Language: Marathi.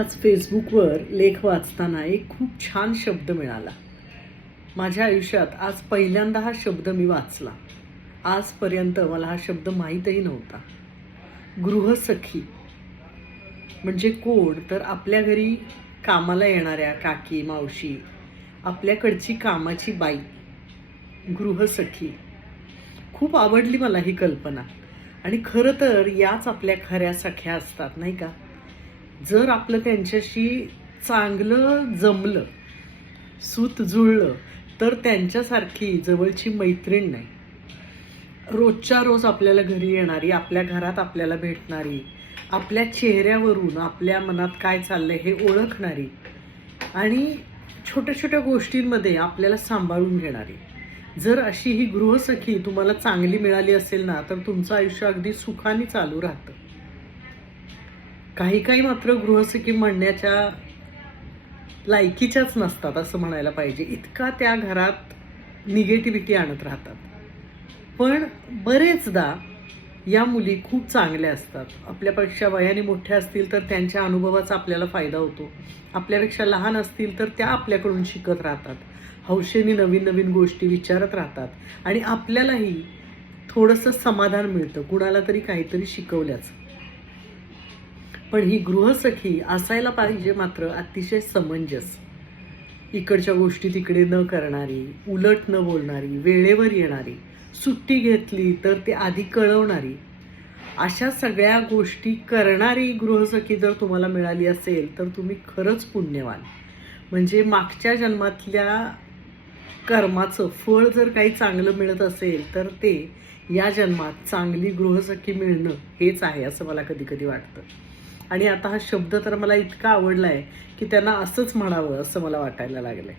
आज फेसबुकवर लेख वाचताना एक खूप छान शब्द मिळाला. माझ्या आयुष्यात आज पहिल्यांदा हा शब्द मी वाचला. आजपर्यंत मला हा शब्द माहीतही नव्हता. गृहसखी म्हणजे कोण, तर आपल्या घरी कामाला येणाऱ्या काकी मावशी, आपल्याकडची कामाची बाई, गृहसखी. खूप आवडली मला ही कल्पना. आणि खरं तर याच आपल्या खऱ्या सख्या असतात, नाही का? जर आपलं त्यांच्याशी चांगलं जमलं, सूत जुळलं, तर त्यांच्यासारखी जवळची मैत्रीण नाही. रोजच्या रोज आपल्याला घरी येणारी, आपल्या घरात आपल्याला भेटणारी, आपल्या चेहऱ्यावरून आपल्या मनात काय चाललंय हे ओळखणारी आणि छोट्या छोट्या गोष्टींमध्ये आपल्याला सांभाळून घेणारी. जर अशी ही गृहसखी तुम्हाला चांगली मिळाली असेल ना, तर तुमचं आयुष्य अगदी सुखाने चालू राहतं. काही काही मात्र गृहसखी म्हणण्याच्या लायकीच्याच नसतात असं म्हणायला पाहिजे. इतका त्या घरात निगेटिव्हिटी आणत राहतात. पण बरेचदा या मुली खूप चांगल्या असतात. आपल्यापेक्षा वयाने मोठ्या असतील तर त्यांच्या अनुभवाचा आपल्याला फायदा होतो. आपल्यापेक्षा लहान असतील तर त्या आपल्याकडून शिकत राहतात. हौशेने नवीन नवीन गोष्टी विचारत राहतात आणि आपल्यालाही थोडंसं समाधान मिळतं, कुणाला तरी काहीतरी शिकवल्याचं. पण ही गृहसखी असायला पाहिजे मात्र अतिशय समंजस. इकडच्या गोष्टी तिकडे न करणारी, उलट न बोलणारी, वेळेवर येणारी, सुट्टी घेतली तर ते आधी कळवणारी, अशा सगळ्या गोष्टी करणारी गृहसखी जर तुम्हाला मिळाली असेल तर तुम्ही खरंच पुण्यवान. म्हणजे मागच्या जन्मातल्या कर्माचं फळ जर काही चांगलं मिळत असेल तर ते या जन्मात चांगली गृहसखी मिळणं हेच आहे असं मला कधी कधी वाटतं. आणि आता हा शब्द तर मला इतका आवडलाय की त्यांना असंच म्हणावं असं मला वाटायला लागलंय.